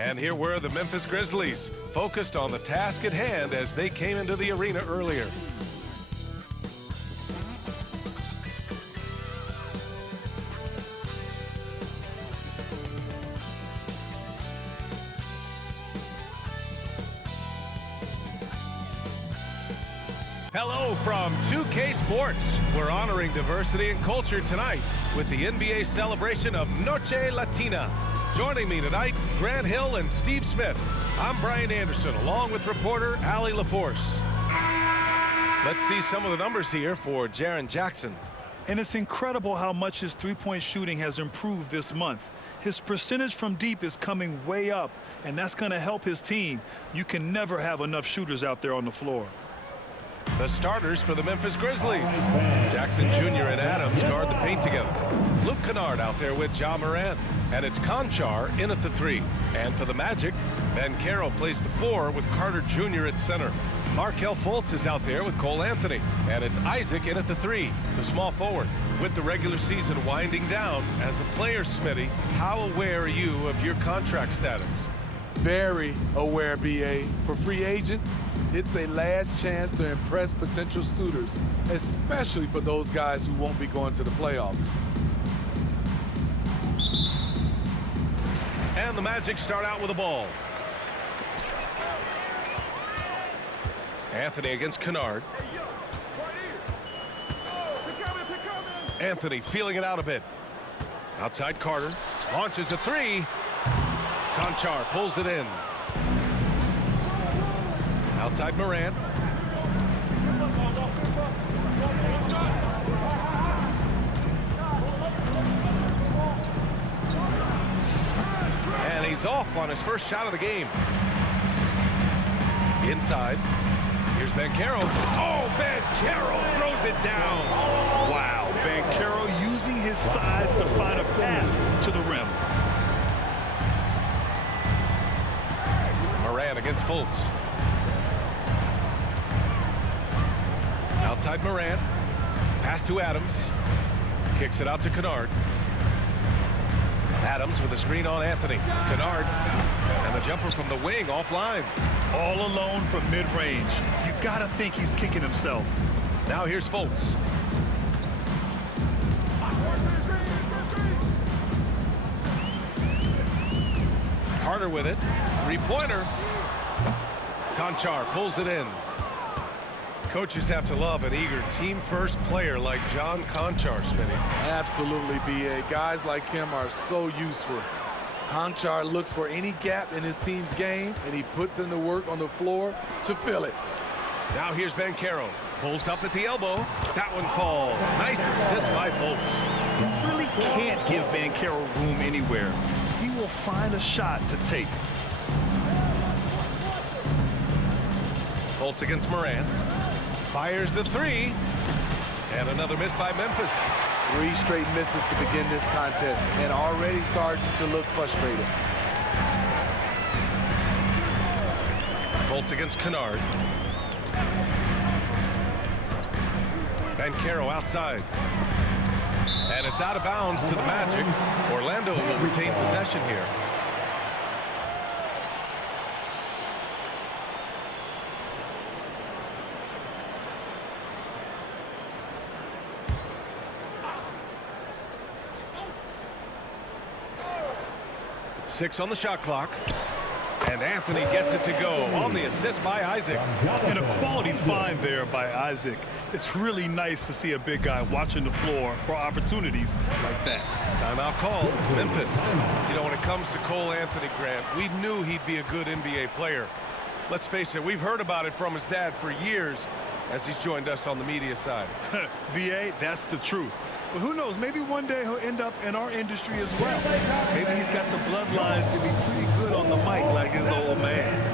And here were the Memphis Grizzlies, focused on the task at hand as they came into the arena earlier. Hello from 2K Sports. We're honoring diversity and culture tonight with the NBA celebration of Noche Latina. Joining me tonight, Grant Hill and Steve Smith. I'm Brian Anderson, along with reporter Allie LaForce. Let's see some of the numbers here for Jaren Jackson. And it's incredible how much his three-point shooting has improved this month. His percentage from deep is coming way up, and that's going to help his team. You can never have enough shooters out there on the floor. The starters for the Memphis Grizzlies. Jackson Jr. and Adams guard the paint together. Luke Kennard out there with Ja Morant. And it's Konchar in at the 3. And for the Magic, Banchero plays the 4 with Carter Jr. at center. Markelle Fultz is out there with Cole Anthony. And it's Isaac in at the 3, the small forward. With the regular season winding down, as a player, Smitty, how aware are you of your contract status? Very aware, BA. For free agents, it's a last chance to impress potential suitors, especially for those guys who won't be going to the playoffs. And the Magic start out with the ball. Anthony against Kennard. Anthony feeling it out a bit. Outside Carter. Launches a 3. Konchar pulls it in. Outside Morant. And he's off on his first shot of the game. Inside. Here's Banchero. Oh, Banchero throws it down. Wow, Banchero using his size to find a path to the rim. Morant against Fultz. Outside Morant. Pass to Adams. Kicks it out to Kennard. Adams with a screen on Anthony. Kennard. And the jumper from the wing offline. All alone from mid-range. You gotta think he's kicking himself. Now here's Fultz. Carter with it. Three-pointer. Konchar pulls it in. Coaches have to love an eager team-first player like John Konchar, Smitty. Absolutely, BA. Guys like him are so useful. Konchar looks for any gap in his team's game, and he puts in the work on the floor to fill it. Now here's Banchero. Pulls up at the elbow. That one falls. Nice assist by Fultz. You really can't give Banchero room anywhere. He will find a shot to take. Fultz against Morant. Fires the 3. And another miss by Memphis. 3 straight misses to begin this contest, and already starting to look frustrated. Fultz against Kennard. Banchero outside. And it's out of bounds to the Magic. Orlando will retain possession here. Six on the shot clock. And Anthony gets it to go on the assist by Isaac. And a quality find there by Isaac. It's really nice to see a big guy watching the floor for opportunities like that. Timeout called, Memphis. You know, when it comes to Cole Anthony, Grant, we knew he'd be a good NBA player. Let's face it, we've heard about it from his dad for years as he's joined us on the media side. VA, that's the truth. But who knows, maybe one day he'll end up in our industry as well. Maybe he's got the bloodlines to be pretty good on the mic like his old man.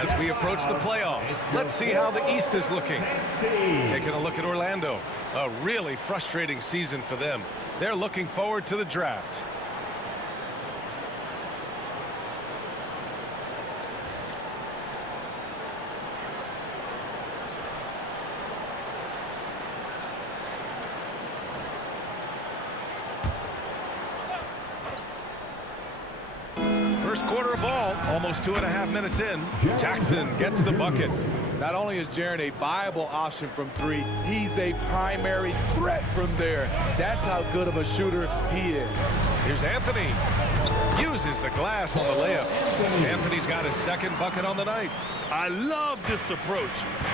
As we approach the playoffs, let's see how the East is looking. Taking a look at Orlando. A really frustrating season for them. They're looking forward to the draft. First quarter of ball, almost 2.5 minutes in. Jackson gets the bucket. Not only is Jaren a viable option from three, he's a primary threat from there. That's how good of a shooter he is. Here's Anthony. Uses the glass on the layup. Anthony's got his second bucket on the night. I love this approach.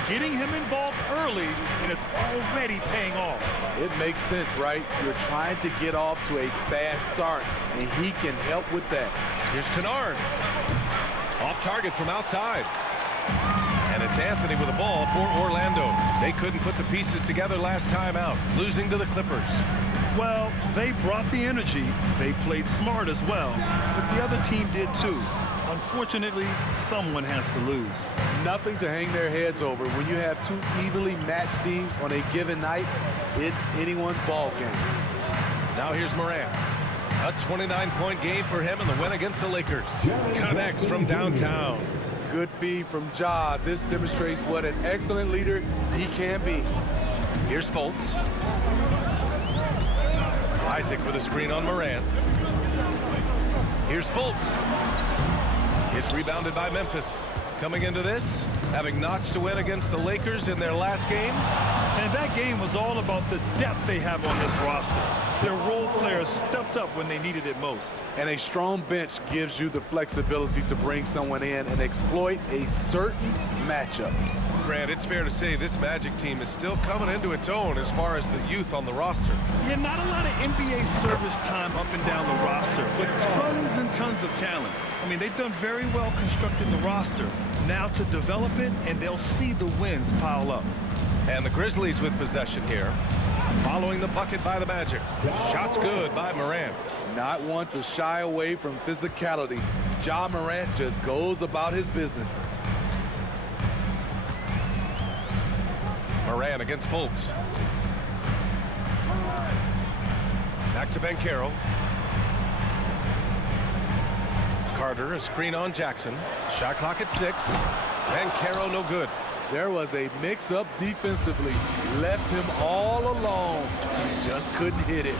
Getting him involved early, and it's already paying off. It makes sense, right? You're trying to get off to a fast start, and he can help with that. Here's Kennard. Off target from outside. And it's Anthony with the ball for Orlando. They couldn't put the pieces together last time out, losing to the Clippers. Well, they brought the energy. They played smart as well, but the other team did too. Unfortunately, someone has to lose. Nothing to hang their heads over. When you have two evenly matched teams on a given night, it's anyone's ball game. Now here's Morant. A 29-point game for him in the win against the Lakers. Connects from downtown. Good feed from Ja. This demonstrates what an excellent leader he can be. Here's Fultz. Isaac with a screen on Morant. Here's Fultz. It's rebounded by Memphis. Coming into this, having notched a win against the Lakers in their last game. And that game was all about the depth they have on this roster. Their role players stepped up when they needed it most. And a strong bench gives you the flexibility to bring someone in and exploit a certain matchup. Grant, it's fair to say this Magic team is still coming into its own as far as the youth on the roster. Yeah, not a lot of NBA service time up and down the roster, but tons and tons of talent. I mean, they've done very well constructing the roster. Now to develop it, and they'll see the wins pile up. And the Grizzlies with possession here. Following the bucket by the Magic. Shots good by Morant. Not one to shy away from physicality. Ja Morant just goes about his business. Morant against Fultz. Back to Banchero. Carter, a screen on Jackson. Shot clock at 6. Banchero no good. There was a mix-up defensively. Left him all alone. He just couldn't hit it.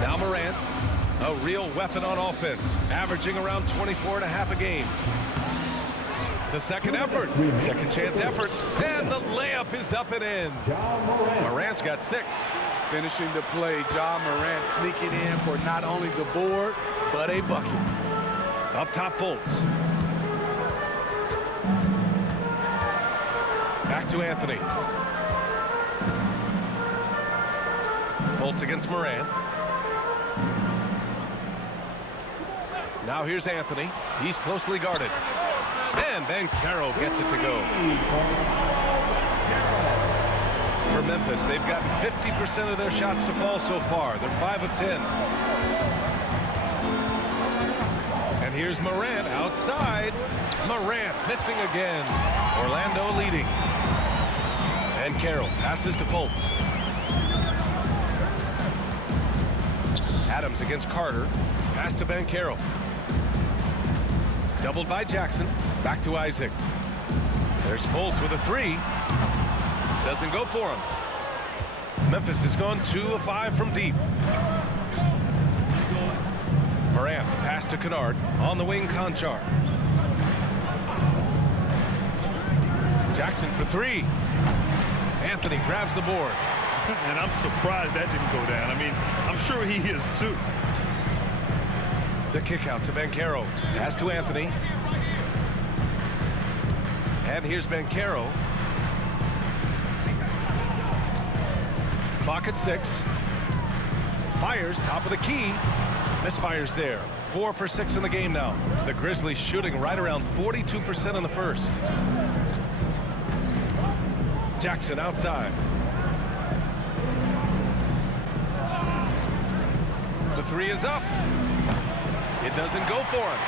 Now Morant, a real weapon on offense, averaging around 24.5 a game. The second effort, second chance effort, and the layup is up and in. Morant's got 6. Finishing the play, Ja Morant sneaking in for not only the board, but a bucket. Up top, Fultz. Back to Anthony. Fultz against Morant. Now here's Anthony. He's closely guarded. And Banchero gets it to go. For Memphis, they've gotten 50% of their shots to fall so far. They're 5 of 10. And here's Morant outside. Morant missing again. Orlando leading. Banchero passes to Fultz. Adams against Carter. Pass to Banchero. Doubled by Jackson. Back to Isaac. There's Fultz with a 3. Doesn't go for him. Memphis has gone 2 of 5 from deep. Morant, pass to Kennard. On the wing, Conchar. Jackson for 3. Anthony grabs the board. And I'm surprised that didn't go down. I mean, I'm sure he is too. The kick out to Banchero. Pass to Anthony. And here's Banchero. Clock at 6. Fires top of the key. Misfires there. 4 for 6 in the game now. The Grizzlies shooting right around 42% in the first. Jackson outside. The 3 is up. It doesn't go for him.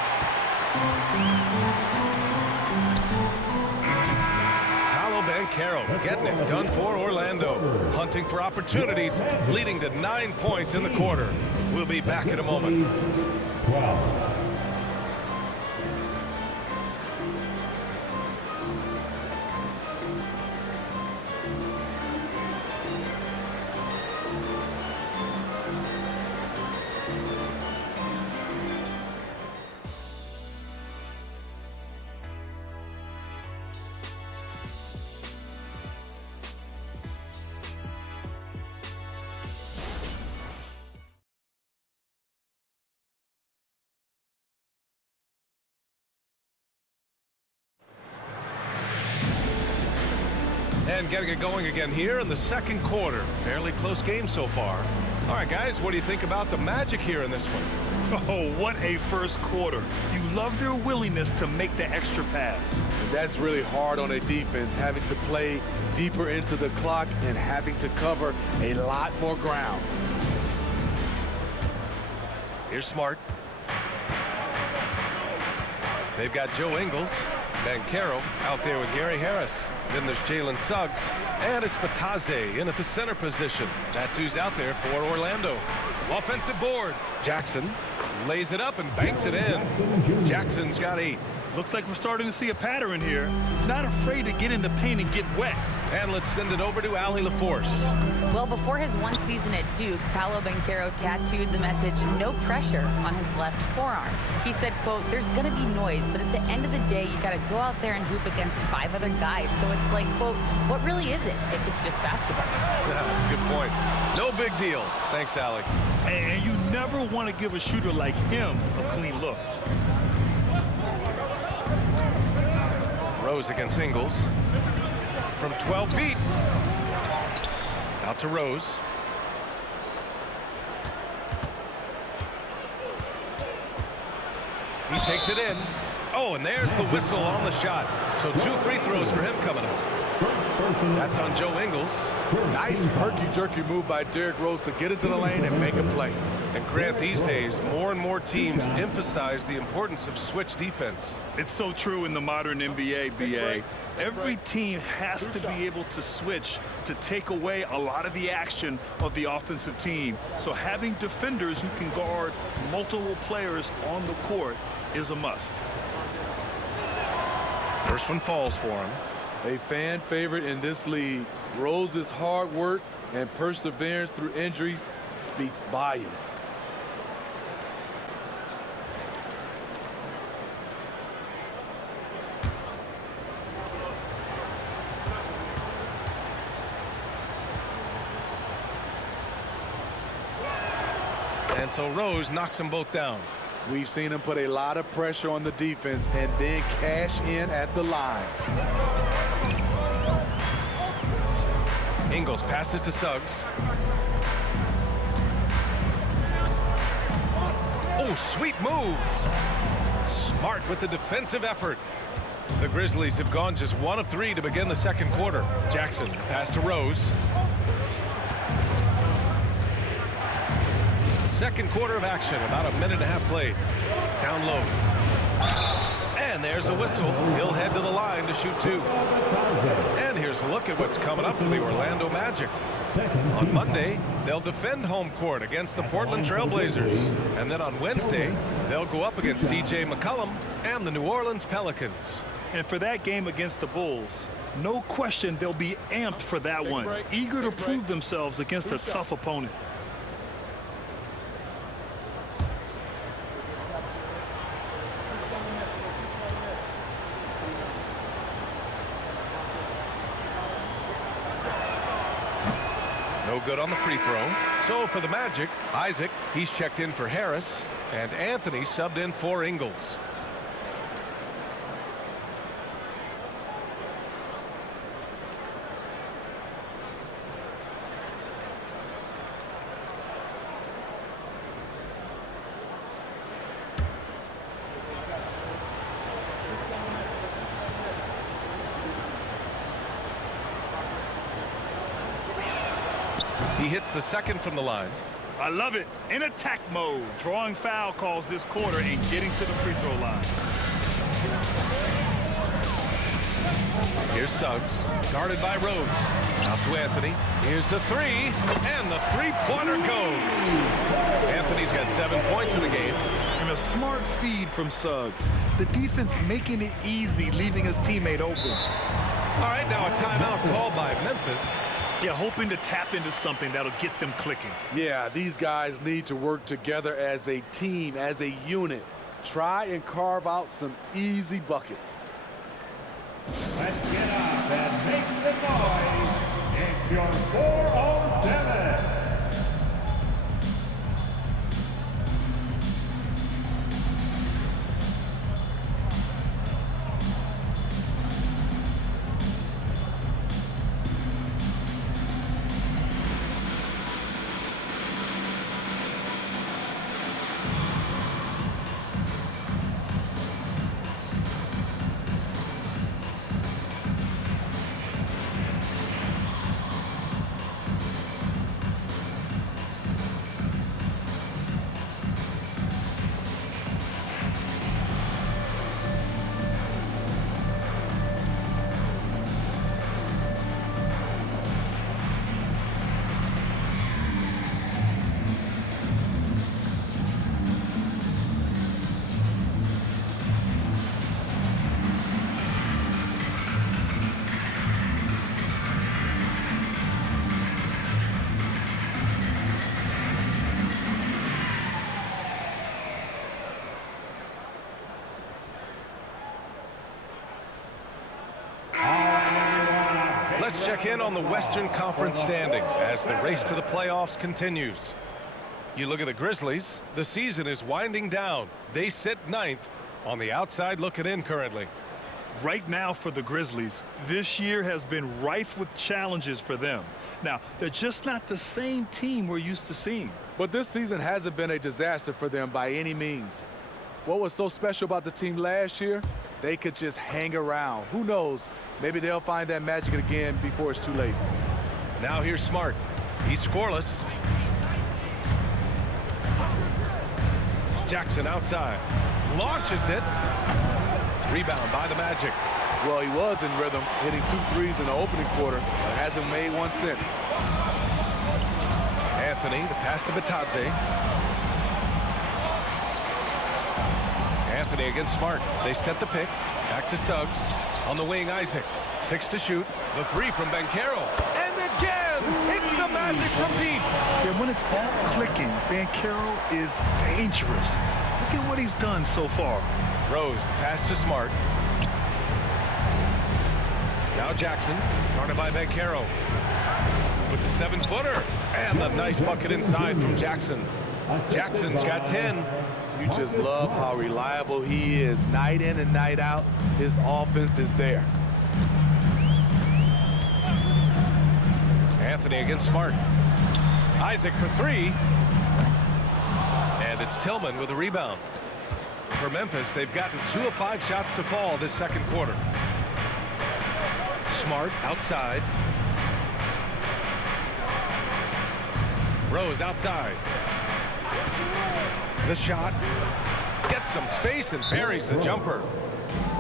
Paolo Banchero getting it done for Orlando. Hunting for opportunities, leading to 9 points in the quarter. We'll be back in a moment. 12. And getting it going again here in the second quarter. Fairly close game so far. All right, guys, what do you think about the Magic here in this one? Oh, what a first quarter. You love their willingness to make the extra pass. And that's really hard on a defense, having to play deeper into the clock and having to cover a lot more ground. Here's Smart. They've got Joe Ingles. Banchero out there with Gary Harris. Then there's Jalen Suggs. And it's Batadze in at the center position. That's who's out there for Orlando. Offensive board. Jackson lays it up and banks it in. Jackson's got 8. Looks like we're starting to see a pattern here. Not afraid to get in the paint and get wet. And let's send it over to Allie LaForce. Well, before his one season at Duke, Paolo Banchero tattooed the message, "No pressure," on his left forearm. He said, quote, "There's going to be noise, but at the end of the day, you got to go out there and hoop against 5 other guys." So it's like, quote, what really is it if it's just basketball? Yeah, that's a good point. No big deal. Thanks, Allie. And you never want to give a shooter like him a clean look. Rose against Ingles. From 12 feet. Out to Rose. He takes it in. Oh, and there's the whistle on the shot. So 2 free throws for him coming up. That's on Joe Ingles. Nice herky-jerky move by Derrick Rose to get into the lane and make a play. And Grant, these days, more and more teams emphasize the importance of switch defense. It's so true in the modern NBA, BA. Every team has to be able to switch to take away a lot of the action of the offensive team. So having defenders who can guard multiple players on the court is a must. First one falls for him. A fan favorite in this league. Rose's hard work and perseverance through injuries speaks volumes. And so Rose knocks them both down. We've seen him put a lot of pressure on the defense and then cash in at the line. Ingles passes to Suggs. Oh, sweet move. Smart with the defensive effort. The Grizzlies have gone just 1 of 3 to begin the second quarter. Jackson pass to Rose. Second quarter of action, about a minute and a half played. Down low. And there's a whistle. He'll head to the line to shoot 2. And here's a look at what's coming up for the Orlando Magic. On Monday, they'll defend home court against the Portland Trailblazers. And then on Wednesday, they'll go up against C.J. McCollum and the New Orleans Pelicans. And for that game against the Bulls, no question they'll be amped for that one. Eager to prove themselves against a tough opponent. No good on the free throw. So for the Magic, Isaac, he's checked in for Harris, and Anthony subbed in for Ingles. He hits the second from the line. I love it. In attack mode, drawing foul calls this quarter and getting to the free throw line. Here's Suggs, guarded by Rose. Out to Anthony. Here's the three, and the three-pointer goes. Anthony's got 7 points in the game. And a smart feed from Suggs. The defense making it easy, leaving his teammate open. All right, now a timeout called by Memphis. Yeah, hoping to tap into something that'll get them clicking. Yeah, these guys need to work together as a team, as a unit. Try and carve out some easy buckets. Let's get up and make some noise. It's your 407. Let's check in on the Western Conference standings as the race to the playoffs continues. You look at the Grizzlies, the season is winding down. They sit 9th on the outside looking in currently. Right now for the Grizzlies, this year has been rife with challenges for them. Now, they're just not the same team we're used to seeing. But this season hasn't been a disaster for them by any means. What was so special about the team last year? They could just hang around. Who knows? Maybe they'll find that magic again before it's too late. Now here's Smart. He's scoreless. Jackson outside. Launches it. Rebound by the Magic. Well, he was in rhythm, hitting 2 threes in the opening quarter, but hasn't made one since. Anthony, the pass to Batadze. Anthony against Smart. They set the pick. Back to Suggs. On the wing, Isaac. 6 to shoot. The 3 from Banchero. And again, it's the Magic from deep. Yeah, when it's all clicking, Banchero is dangerous. Look at what he's done so far. Rose, the pass to Smart. Now Jackson, guarded by Banchero. With the 7-footer. And the nice bucket inside from Jackson. Jackson's got 10. You just love how reliable he is. Night in and night out, his offense is there. Anthony against Smart. Isaac for 3. And it's Tillman with a rebound. For Memphis, they've gotten 2 of 5 shots to fall this second quarter. Smart outside. Rose outside. The shot gets some space and buries the jumper.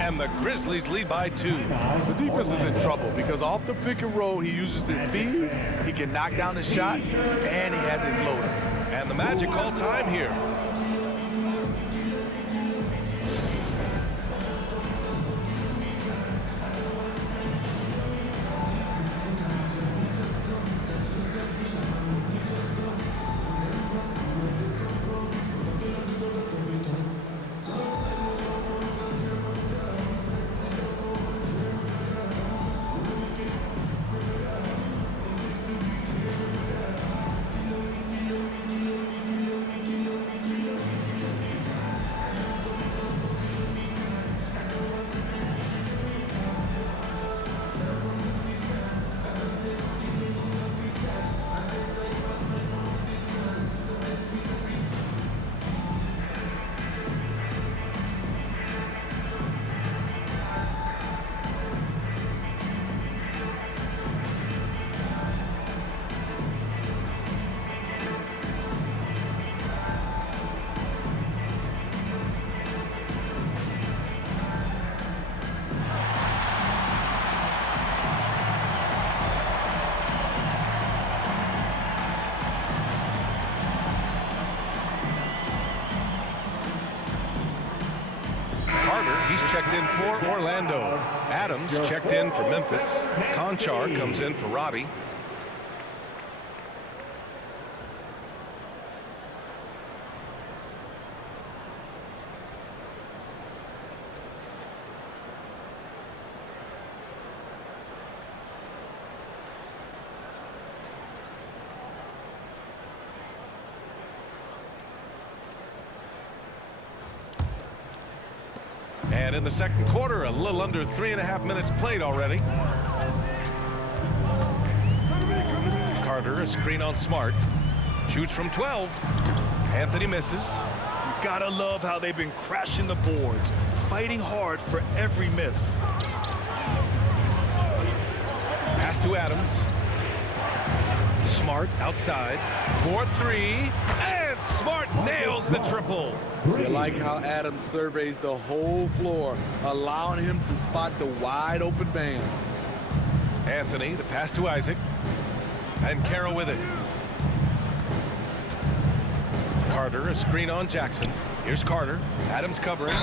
And the Grizzlies lead by 2. The defense is in trouble because off the pick and roll, he uses his speed, he can knock down the shot, and he has a floater. And the Magic call time here. he's checked in for Orlando. Adams checked in for Memphis. Conchar comes in for Roddy. And in the second quarter, a little under 3.5 minutes played already. Carter, a screen on Smart. Shoots from 12. Anthony misses. You gotta love how they've been crashing the boards, fighting hard for every miss. Pass to Adams. Smart outside. 4-3. And Smart nails the triple. You like how Adams surveys the whole floor, allowing him to spot the wide open man. Anthony, the pass to Isaac. And Carroll with it. Carter, a screen on Jackson. Here's Carter. Adams covering.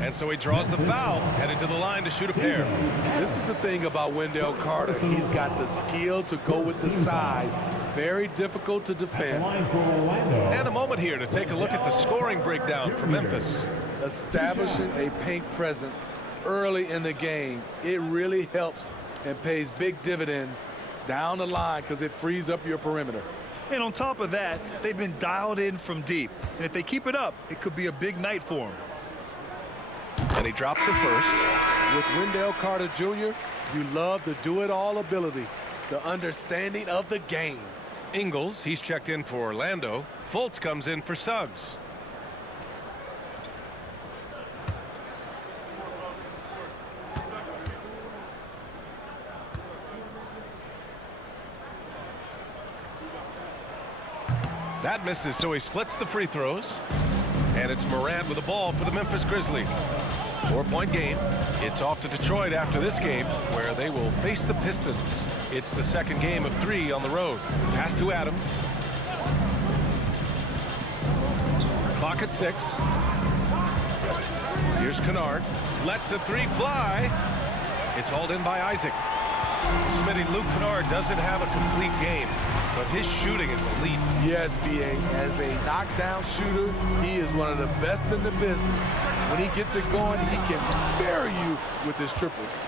And so he draws the foul, headed to the line to shoot a pair. This is the thing about Wendell Carter. He's got the skill to go with the size. Very difficult to defend. And a moment here to take a look at the scoring breakdown for Memphis. Establishing a paint presence early in the game, it really helps and pays big dividends down the line because it frees up your perimeter. And on top of that, they've been dialed in from deep. And if they keep it up, it could be a big night for them. And he drops it first. With Wendell Carter Jr., you love the do-it-all ability, the understanding of the game. Ingles, he's checked in for Orlando. Fultz comes in for Suggs. That misses, so he splits the free throws. And it's Morant with the ball for the Memphis Grizzlies. 4-point game. It's off to Detroit after this game, where they will face the Pistons. It's the second game of 3 on the road. Pass to Adams. Clock at 6. Here's Kennard. Lets the 3 fly. It's hauled in by Isaac. Smitty, Luke Kennard doesn't have a complete game, but his shooting is elite. Yes, B.A. As a knockdown shooter, he is one of the best in the business. When he gets it going, he can bury you with his triples.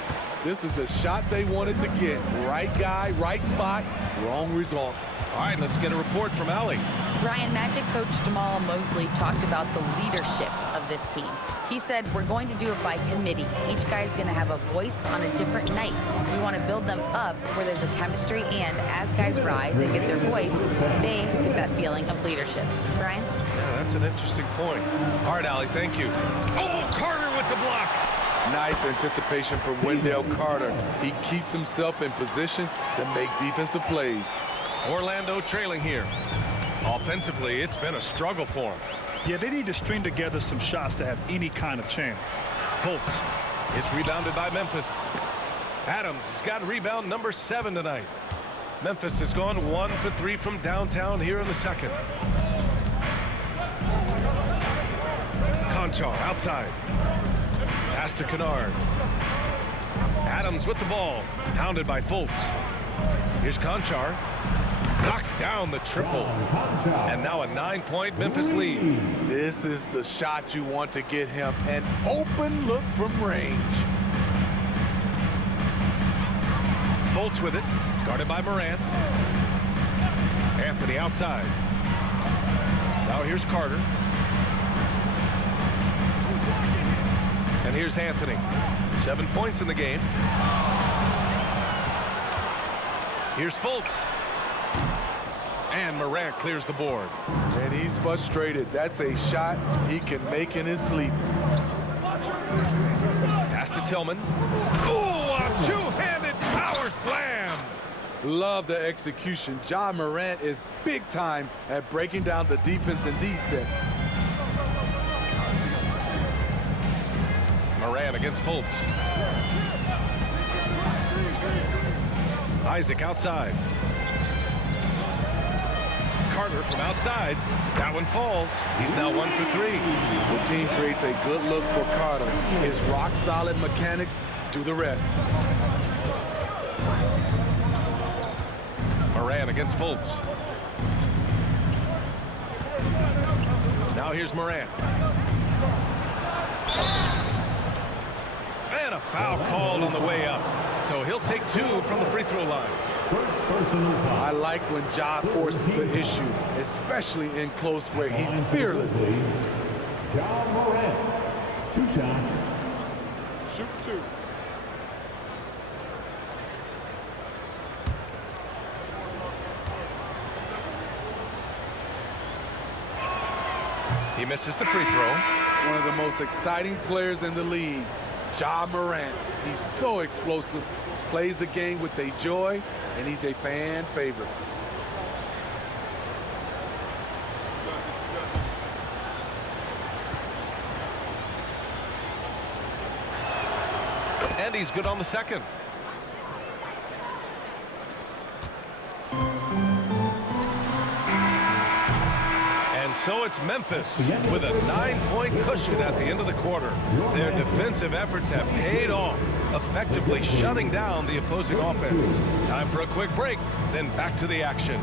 This is the shot they wanted to get. Right guy, right spot, wrong result. All right, let's get a report from Allie. Brian, Magic coach Jamal Mosley talked about the leadership of this team. He said, we're going to do it by committee. Each guy's going to have a voice on a different night. We want to build them up where there's a chemistry, and as guys rise and get their voice, they get that feeling of leadership. Brian? Yeah, that's an interesting point. All right, Allie, thank you. Oh, Carter with the block. Nice anticipation from Wendell Carter. He keeps himself in position to make defensive plays. Orlando trailing here. Offensively, it's been a struggle for him. Yeah, they need to string together some shots to have any kind of chance. Fultz. It's rebounded by Memphis. Adams has got rebound number 7 tonight. Memphis has gone 1 for 3 from downtown here in the second. Conchar outside. Pass to Kennard. Adams with the ball. Hounded by Fultz. Here's Conchar. Knocks down the triple. And now a 9-point Memphis lead. This is the shot you want to get him. An open look from range. Fultz with it. Guarded by Morant. Anthony outside. Now here's Carter. And here's Anthony. 7 points in the game. Here's Fultz. And Morant clears the board. And he's frustrated. That's a shot he can make in his sleep. Pass to Tillman. Oh, a two-handed power slam. Love the execution. Ja Morant is big time at breaking down the defense in these sets. Morant against Fultz. Isaac outside. Carter from outside. That one falls. He's now 1 for 3. The team creates a good look for Carter. His rock-solid mechanics do the rest. Moran against Fultz. Now here's Moran. And a foul called on the way up. So he'll take 2 from the free throw line. I like when Ja forces the issue, especially in close where he's fearless. Ja Morant, 2 shots. Shoot 2. He misses the free throw. One of the most exciting players in the league, Ja Morant. He's so explosive, plays the game with a joy, and he's a fan favorite. And he's good on the second. And so it's Memphis with a 9-point cushion at the end of the quarter. Their defensive efforts have paid off, effectively shutting down the opposing offense. Time for a quick break, then back to the action.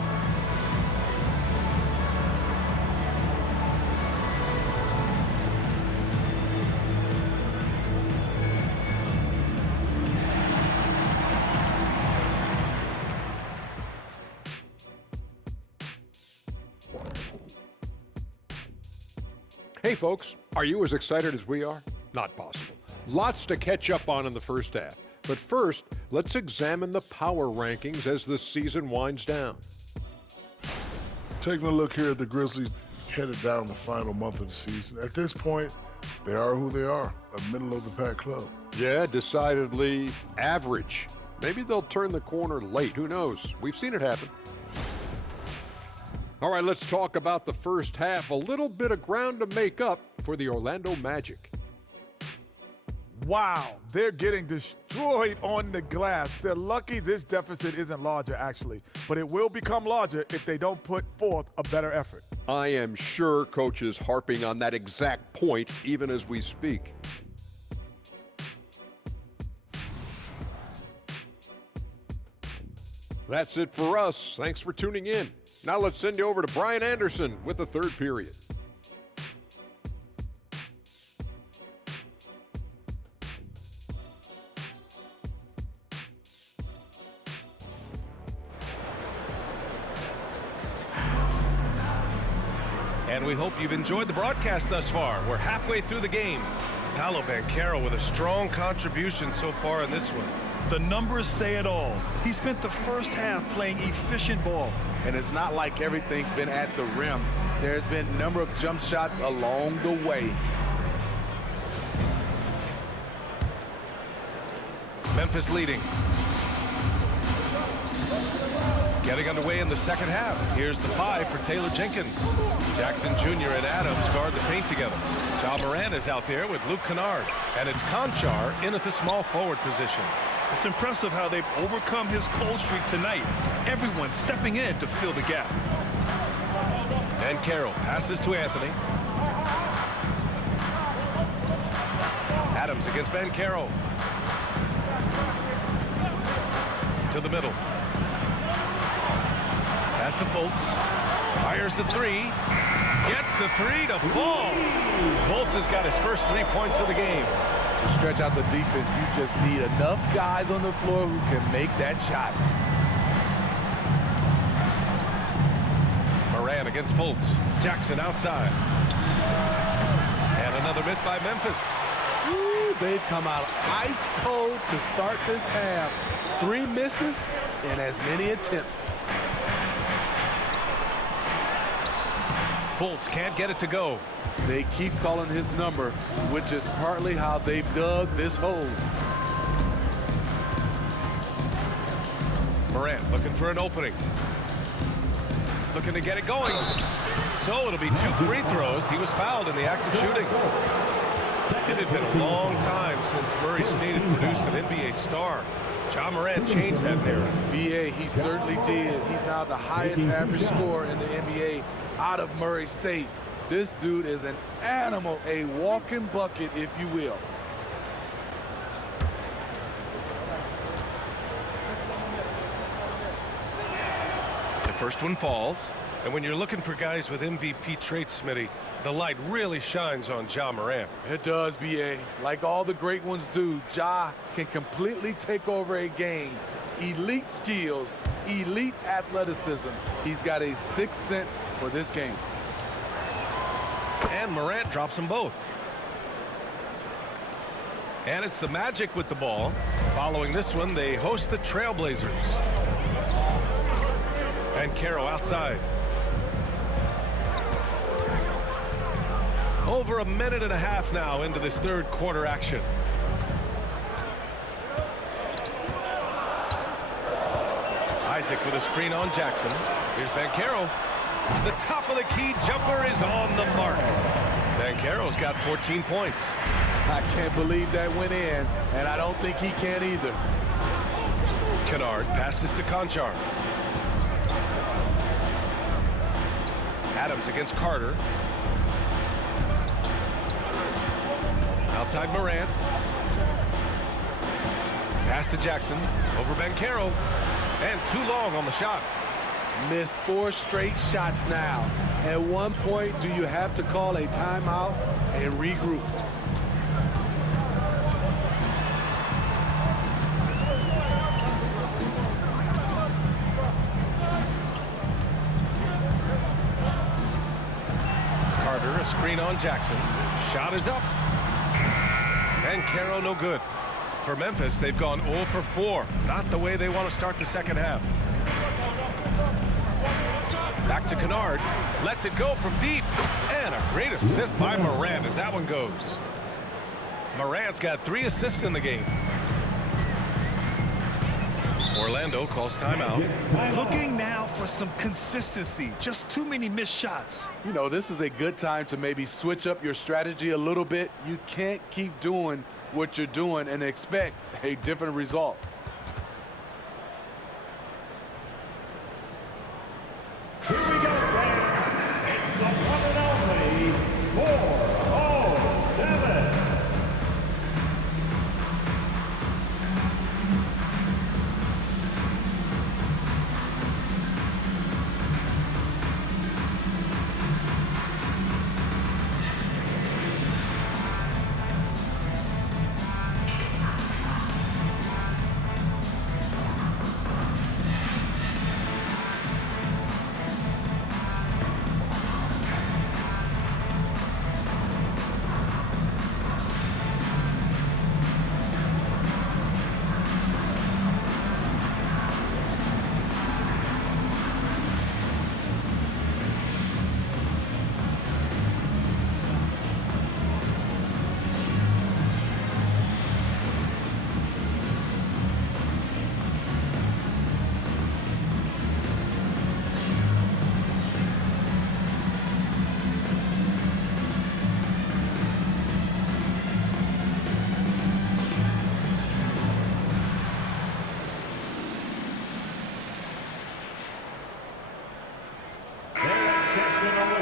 Hey folks, are you as excited as we are? Not possible. Lots to catch up on in the first half. But first, let's examine the power rankings as the season winds down. Taking a look here at the Grizzlies headed down the final month of the season. At this point, they are who they are, a middle-of-the-pack club. Yeah, decidedly average. Maybe they'll turn the corner late. Who knows? We've seen it happen. All right, let's talk about the first half. A little bit of ground to make up for the Orlando Magic. Wow, they're getting destroyed on the glass. They're lucky this deficit isn't larger, actually. But it will become larger if they don't put forth a better effort. I am sure Coach is harping on that exact point even as we speak. That's it for us. Thanks for tuning in. Now let's send you over to Brian Anderson with the third period. And we hope you've enjoyed the broadcast thus far. We're halfway through the game. Paolo Banchero with a strong contribution so far in this one. The numbers say it all. He spent the first half playing efficient ball. And it's not like everything's been at the rim. There's been a number of jump shots along the way. Memphis leading. Getting underway in the second half. Here's the 5 for Taylor Jenkins. Jackson Jr. and Adams guard the paint together. Ja Morant is out there with Luke Kennard. And it's Konchar in at the small forward position. It's impressive how they've overcome his cold streak tonight. Everyone stepping in to fill the gap. And Carroll passes to Anthony. Adams against Banchero. To the middle. Pass to Fultz. Fires the 3. Gets the 3 to fall. Fultz has got his first 3 points of the game. To stretch out the defense, you just need enough guys on the floor who can make that shot. Moran against Fultz. Jackson outside. And another miss by Memphis. Ooh, they've come out ice cold to start this half. 3 misses and as many attempts. Fultz can't get it to go. They keep calling his number, which is partly how they've dug this hole. Morant looking for an opening. Looking to get it going. So it'll be 2 free throws. He was fouled in the act of shooting. It had been a long time since Murray State had produced an NBA star. Ja Morant changed that there. BA, he certainly did. He's now the highest average scorer in the NBA out of Murray State. This dude is an animal, a walking bucket, if you will. The first one falls. And when you're looking for guys with MVP traits, Smitty, the light really shines on Ja Morant. It does, BA. Like all the great ones do, Ja can completely take over a game. Elite skills, elite athleticism. He's got a sixth sense for this game. And Morant drops them both. And it's the Magic with the ball. Following this one, they host the Trailblazers. Banchero outside. Over a minute and a half now into this third quarter action. Isaac with a screen on Jackson. Here's Banchero. The top of the key jumper is on the mark. Banchero's got 14 points. I can't believe that went in, and I don't think he can either. Kennard passes to Conchar. Adams against Carter. Outside Morant. Pass to Jackson. Over Banchero. And too long on the shot. Missed 4 straight shots now. At one point, do you have to call a timeout and regroup? Carter, a screen on Jackson. Shot is up. Banchero no good. For Memphis, they've gone 0 for 4. Not the way they want to start the second half. Back to Kennard. Lets it go from deep. And a great assist by Morant as that one goes. Morant's got 3 assists in the game. Orlando calls timeout. Looking now for some consistency. Just too many missed shots. You know, this is a good time to maybe switch up your strategy a little bit. You can't keep doing what you're doing and expect a different result. Here we go, fans. It's the one and only 407.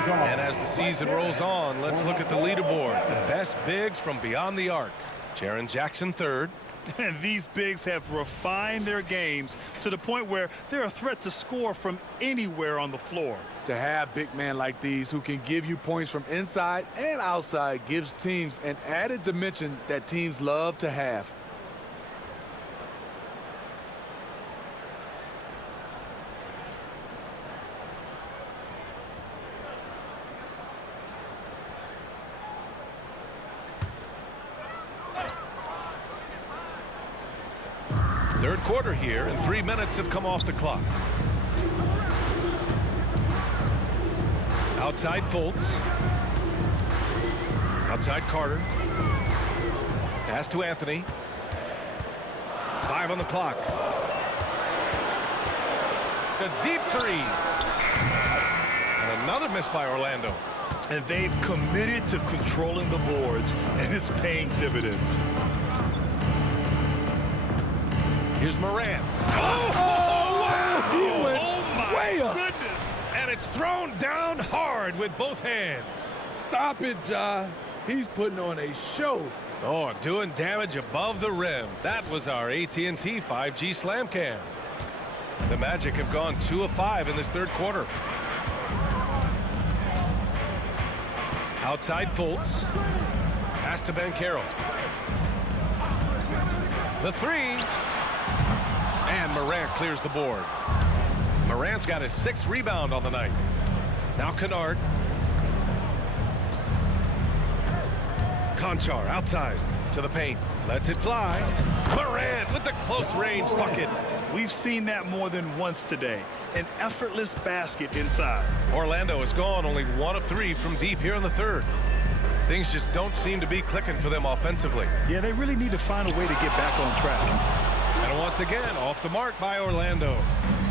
And as the season rolls on, let's look at the leaderboard. The best bigs from beyond the arc. Jaren Jackson third. And these bigs have refined their games to the point where they're a threat to score from anywhere on the floor. To have big men like these who can give you points from inside and outside gives teams an added dimension that teams love to have. Third quarter here, and 3 minutes have come off the clock. Outside Fultz. Outside Carter. Pass to Anthony. 5 on the clock. A deep 3. And another miss by Orlando. And they've committed to controlling the boards, and it's paying dividends. Here's Morant. He went my way up. goodness. And it's thrown down hard with both hands. Stop it, Ja. He's putting on a show. Oh, doing damage above the rim. That was our AT&T 5G Slam Cam. The Magic have gone 2 of 5 in this third quarter. Outside Fultz. Pass to Banchero. The three. And Morant clears the board. Morant's got his 6th rebound on the night. Now Kennard. Konchar outside to the paint. Lets it fly. Morant with the close range bucket. We've seen that more than once today. An effortless basket inside. Orlando has gone only 1 of 3 from deep here in the third. Things just don't seem to be clicking for them offensively. Yeah, they really need to find a way to get back on track. And once again, off the mark by Orlando.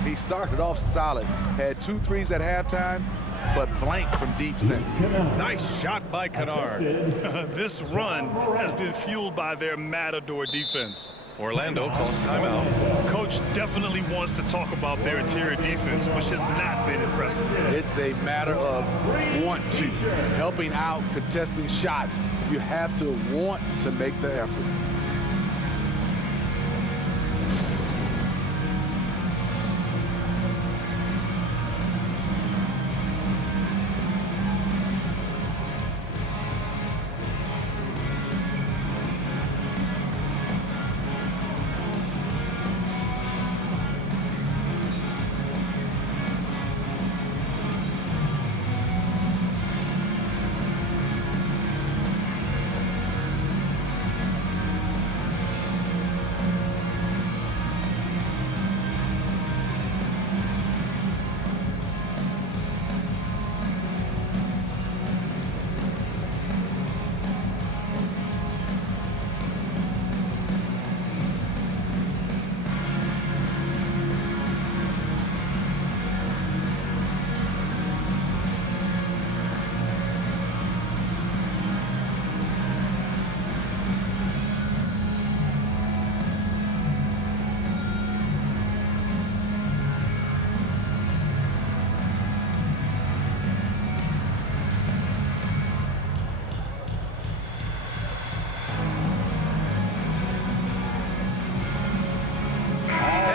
He started off solid, had 2 threes at halftime, but blank from deep since. Nice shot by Kennard. This run has been fueled by their Matador defense. Orlando calls timeout. Coach definitely wants to talk about their interior defense, which has not been impressive. It's a matter of want to. Helping out, contesting shots. You have to want to make the effort.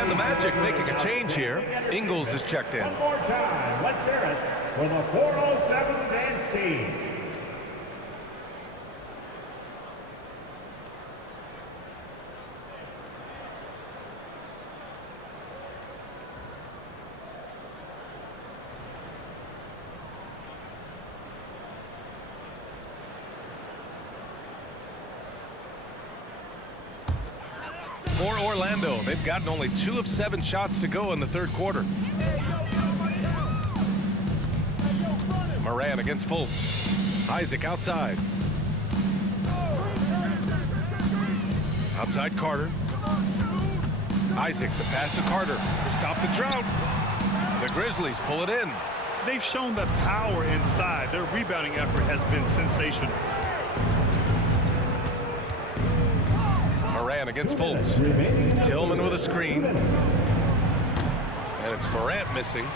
The Magic making a change here. Ingles is checked in. One more time. Let's hear it for the 407 dance team. For Orlando, they've gotten only 2 of 7 shots to go in the third quarter. Morant against Fultz. Isaac outside. Outside Carter. Isaac, the pass to Carter to stop the drought. The Grizzlies pull it in. They've shown the power inside. Their rebounding effort has been sensational. Morant against Fultz. Tillman with a screen. And it's Morant missing.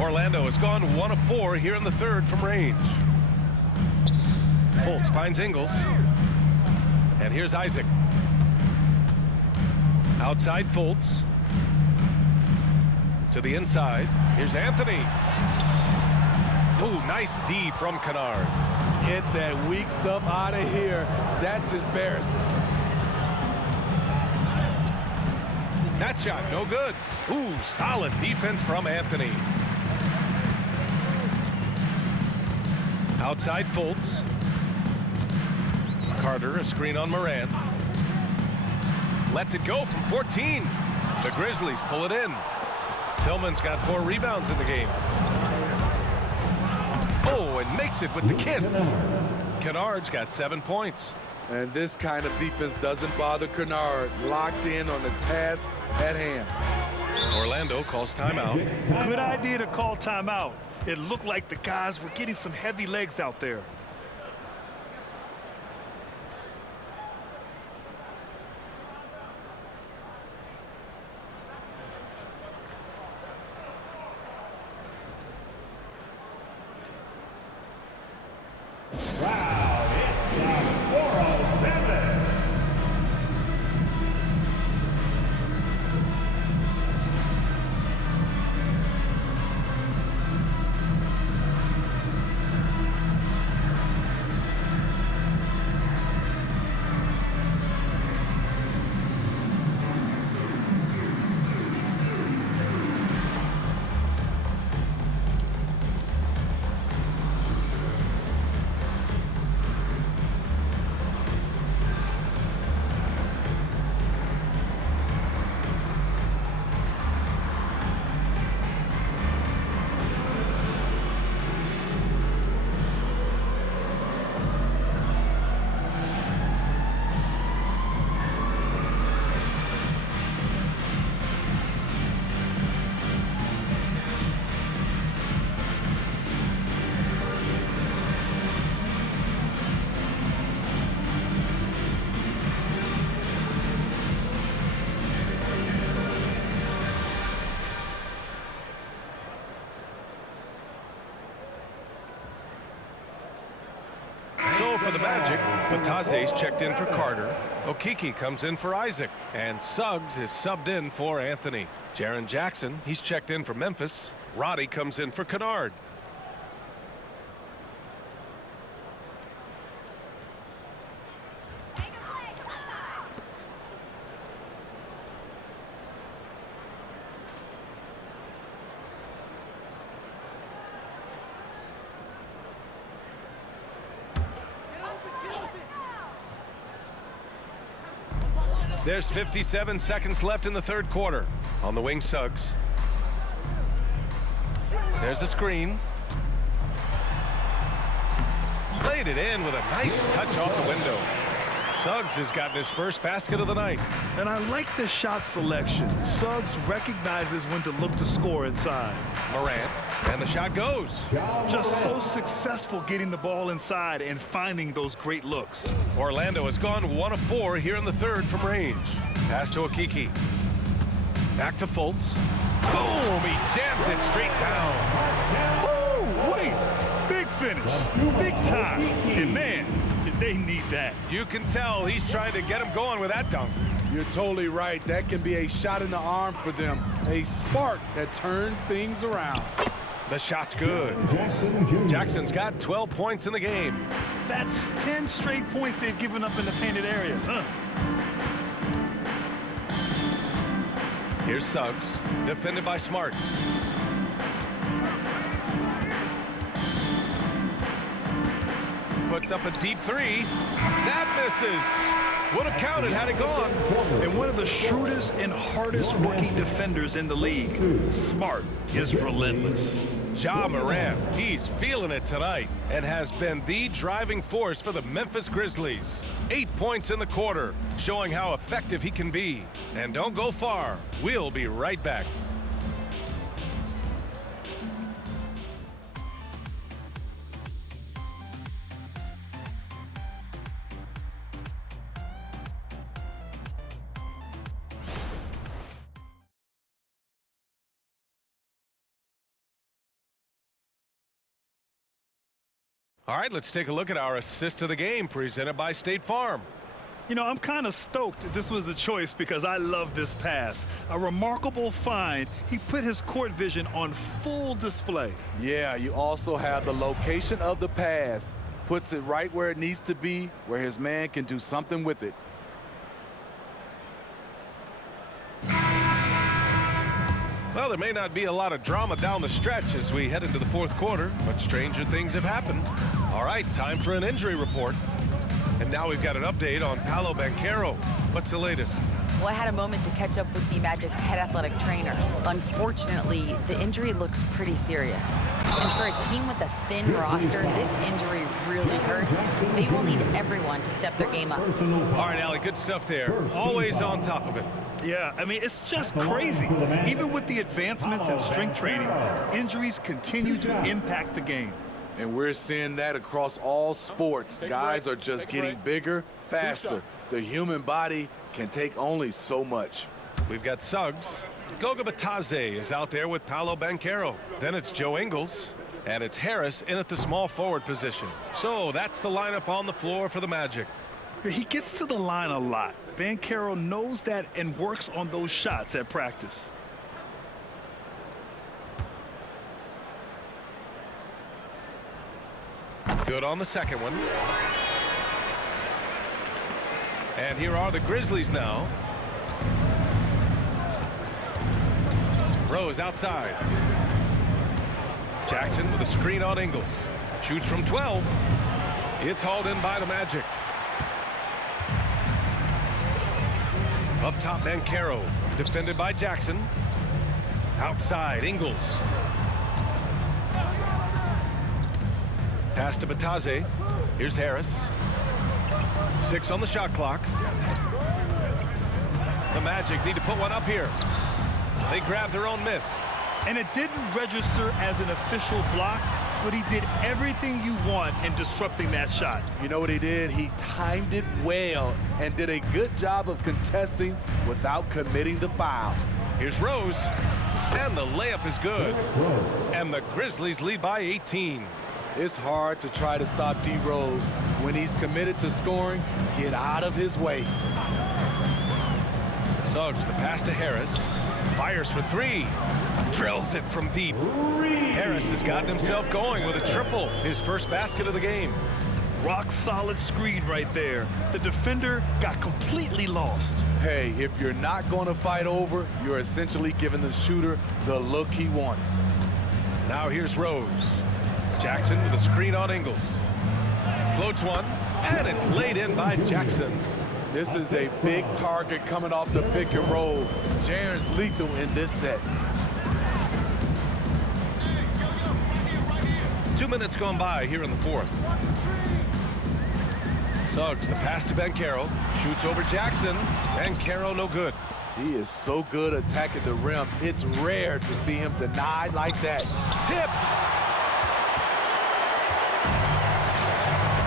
Orlando has gone 1 of 4 here in the third from range. Fultz finds Ingles. And here's Isaac. Outside Fultz. To the inside. Here's Anthony. Ooh, nice D from Kennard. Get that weak stuff out of here. That's embarrassing. That shot, no good. Ooh, solid defense from Anthony. Outside Fultz. Carter, a screen on Morant. Lets it go from 14. The Grizzlies pull it in. Tillman's got 4 rebounds in the game. Oh, and makes it with the kiss. Kennard's got 7 points. And this kind of defense doesn't bother Kennard. Locked in on the task at hand. Orlando calls timeout. Good idea to call timeout. It looked like the guys were getting some heavy legs out there. So for the Magic, Batase's checked in for Carter. Okeke comes in for Isaac. And Suggs is subbed in for Anthony. Jaren Jackson, he's checked in for Memphis. Roddy comes in for Kennard. There's 57 seconds left in the third quarter. On the wing, Suggs. There's a screen. Laid it in with a nice touch off the window. Suggs has gotten his first basket of the night. And I like the shot selection. Suggs recognizes when to look to score inside. Morant, and the shot goes. Just so successful getting the ball inside and finding those great looks. Orlando has gone 1 of 4 here in the third from range. Pass to Okeke. Back to Fultz. Boom! He jams it straight down. Woo! Wait! Big finish. Big time. And man, did they need that. You can tell he's trying to get him going with that dunk. You're totally right. That can be a shot in the arm for them. A spark that turned things around. The shot's good. Jackson's got 12 points in the game. That's 10 straight points they've given up in the painted area. Here's Suggs, defended by Smart. Puts up a deep three. That misses. Would have counted had it gone. And one of the shrewdest and hardest working defenders in the league. Smart is relentless. Ja Morant, he's feeling it tonight and has been the driving force for the Memphis Grizzlies. 8 points in the quarter, showing how effective he can be. And don't go far. We'll be right back. All right, let's take a look at our assist of the game presented by State Farm. You know, I'm kind of stoked that this was a choice because I love this pass. A remarkable find. He put his court vision on full display. Yeah, you also have the location of the pass. Puts it right where it needs to be, where his man can do something with it. Well, there may not be a lot of drama down the stretch as we head into the fourth quarter, but stranger things have happened. All right, time for an injury report. And now we've got an update on Paolo Banchero. What's the latest? Well, I had a moment to catch up with the Magic's head athletic trainer. Unfortunately, the injury looks pretty serious. And for a team with a thin roster, this injury really hurts. They will need everyone to step their game up. All right, Allie, good stuff there. Always on top of it. Yeah, I mean, it's just crazy. Even with the advancements in strength training, injuries continue to impact the game. And we're seeing that across all sports. Guys are just getting bigger, faster. The human body can take only so much. We've got Suggs. Goga Bitadze is out there with Paolo Banchero. Then it's Joe Ingles. And it's Harris in at the small forward position. So that's the lineup on the floor for the Magic. He gets to the line a lot. Banchero knows that and works on those shots at practice. Good on the second one. And here are the Grizzlies now. Rose outside. Jackson with a screen on Ingles. Shoots from 12. It's hauled in by the Magic. Up top, Banchero. Defended by Jackson. Outside, Ingles. Pass to Bitadze. Here's Harris. 6 on the shot clock. The Magic need to put one up here. They grab their own miss. And it didn't register as an official block, but he did everything you want in disrupting that shot. You know what he did? He timed it well and did a good job of contesting without committing the foul. Here's Rose. And the layup is good. And the Grizzlies lead by 18. It's hard to try to stop D Rose. When he's committed to scoring, get out of his way. Suggs, the pass to Harris. Fires for three. Drills it from deep. Harris has gotten himself going with a triple. His first basket of the game. Rock solid screen right there. The defender got completely lost. Hey, if you're not going to fight over, you're essentially giving the shooter the look he wants. Now here's Rose. Jackson with a screen on Ingles. Floats one, and it's laid in by Jackson. This is a big target coming off the pick and roll. Jaren's lethal in this set. 2 minutes gone by here in the fourth. Suggs, the pass to Banchero. Shoots over Jackson. Banchero no good. He is so good attacking the rim. It's rare to see him denied like that. Tipped.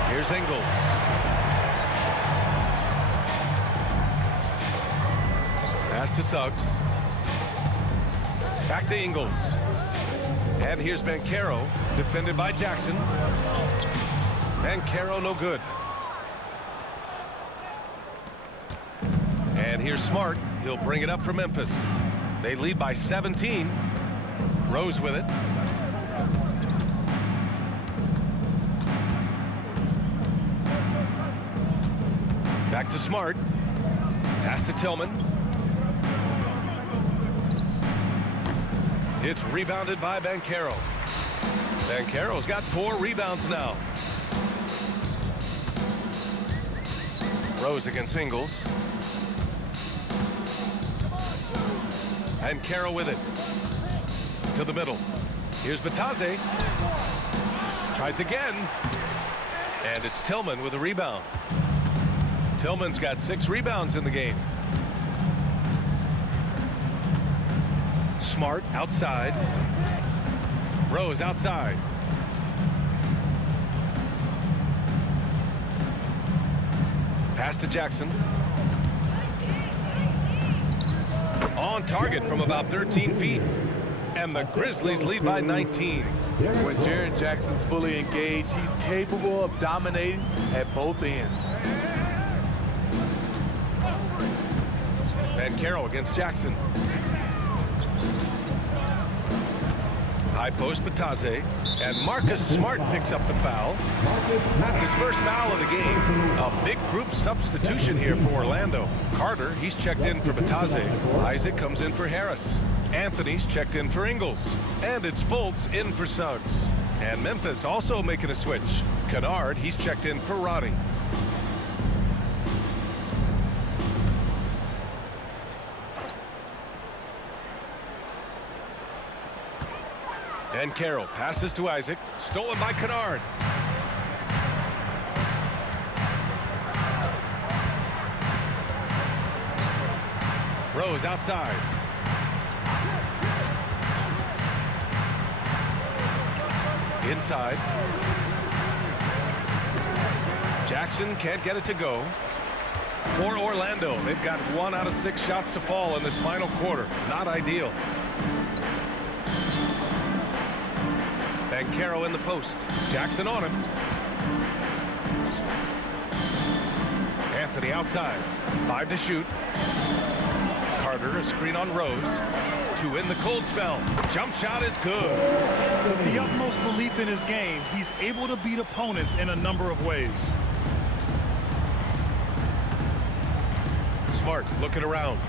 Here's Ingles. Pass to Suggs. Back to Ingles. And here's Banchero, defended by Jackson. Banchero no good. And here's Smart. He'll bring it up for Memphis. They lead by 17. Rose with it. Back to Smart. Pass to Tillman. It's rebounded by Banchero. Banchero's got 4 rebounds now. Rose against Ingles. Banchero with it. To the middle. Here's Batase. Tries again. And it's Tillman with a rebound. Tillman's got 6 rebounds in the game. Smart outside. Rose outside. Pass to Jackson. On target from about 13 feet. And the Grizzlies lead by 19. When Jaren Jackson's fully engaged, he's capable of dominating at both ends. Banchero against Jackson. High post Batase. And Marcus Smart picks up the foul. That's his first foul of the game. A big group substitution here for Orlando. Carter, he's checked in for Batase. Isaac comes in for Harris. Anthony's checked in for Ingles. And it's Fultz in for Suggs. And Memphis also making a switch. Kennard, he's checked in for Roddy. And Carroll passes to Isaac. Stolen by Kennard. Rose outside. Inside. Jackson can't get it to go. For Orlando, they've got 1 out of 6 shots to fall in this final quarter. Not ideal. Banchero in the post. Jackson on him. Anthony outside. 5 to shoot. Carter, a screen on Rose. 2 in the cold spell. Jump shot is good. With the utmost belief in his game, he's able to beat opponents in a number of ways. Smart looking around.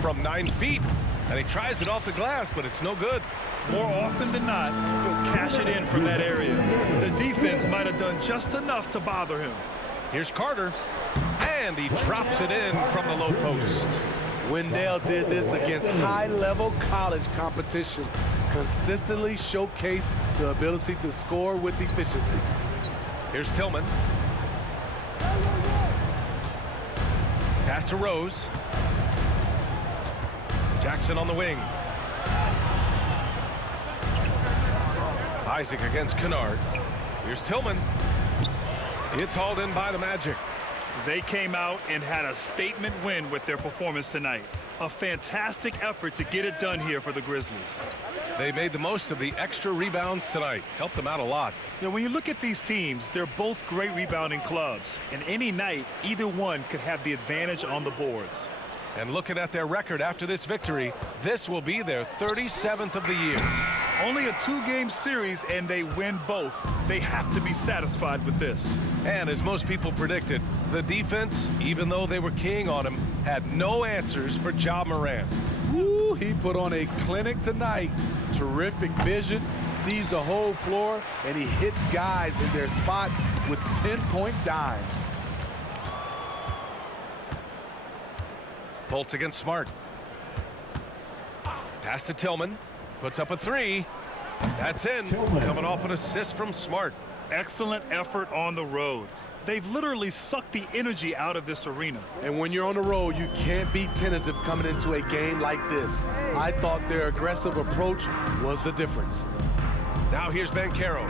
From 9 feet. And he tries it off the glass, but it's no good. More often than not, he'll cash it in from that area. The defense might have done just enough to bother him. Here's Carter. And he drops it in from the low post. Wendell did this against high-level college competition. Consistently showcased the ability to score with efficiency. Here's Tillman. Pass to Rose. Jackson on the wing. Isaac against Kennard. Here's Tillman. It's hauled in by the Magic. They came out and had a statement win with their performance tonight. A fantastic effort to get it done here for the Grizzlies. They made the most of the extra rebounds tonight. Helped them out a lot. You know, when you look at these teams, they're both great rebounding clubs. And any night, either one could have the advantage on the boards. And looking at their record after this victory, this will be their 37th of the year. Only a 2-game series, and they win both. They have to be satisfied with this. And as most people predicted, the defense, even though they were keying on him, had no answers for Ja Morant. Woo, he put on a clinic tonight. Terrific vision, sees the whole floor, and he hits guys in their spots with pinpoint dimes. Fultz against Smart. Pass to Tillman. Puts up a 3. That's in. Coming off an assist from Smart. Excellent effort on the road. They've literally sucked the energy out of this arena. And when you're on the road, you can't be tentative coming into a game like this. I thought their aggressive approach was the difference. Now here's Banchero.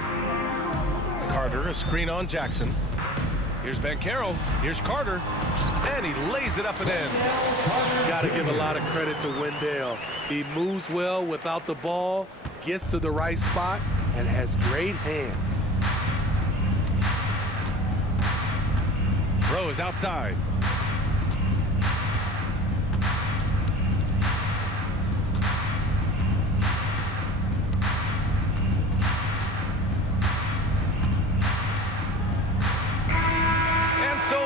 Carter, a screen on Jackson. Here's Banchero. Here's Carter. And he lays it up and in. Got to give a lot of credit to Wendell. He moves well without the ball, gets to the right spot, and has great hands. Rose outside.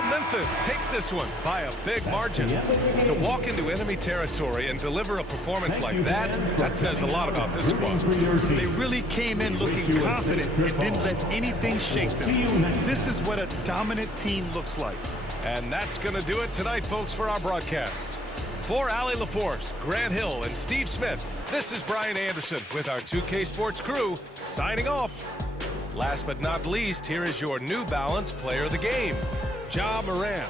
Memphis takes this one by a big margin. To walk into enemy territory and deliver a performance like that says a lot about this squad. They really came in looking confident and didn't let anything shake them. This is what a dominant team looks like. And that's going to do it tonight, folks, for our broadcast. For Allie LaForce, Grant Hill, and Steve Smith, this is Brian Anderson with our 2K Sports crew signing off. Last but not least, here is your New Balance Player of the Game, Ja Morant.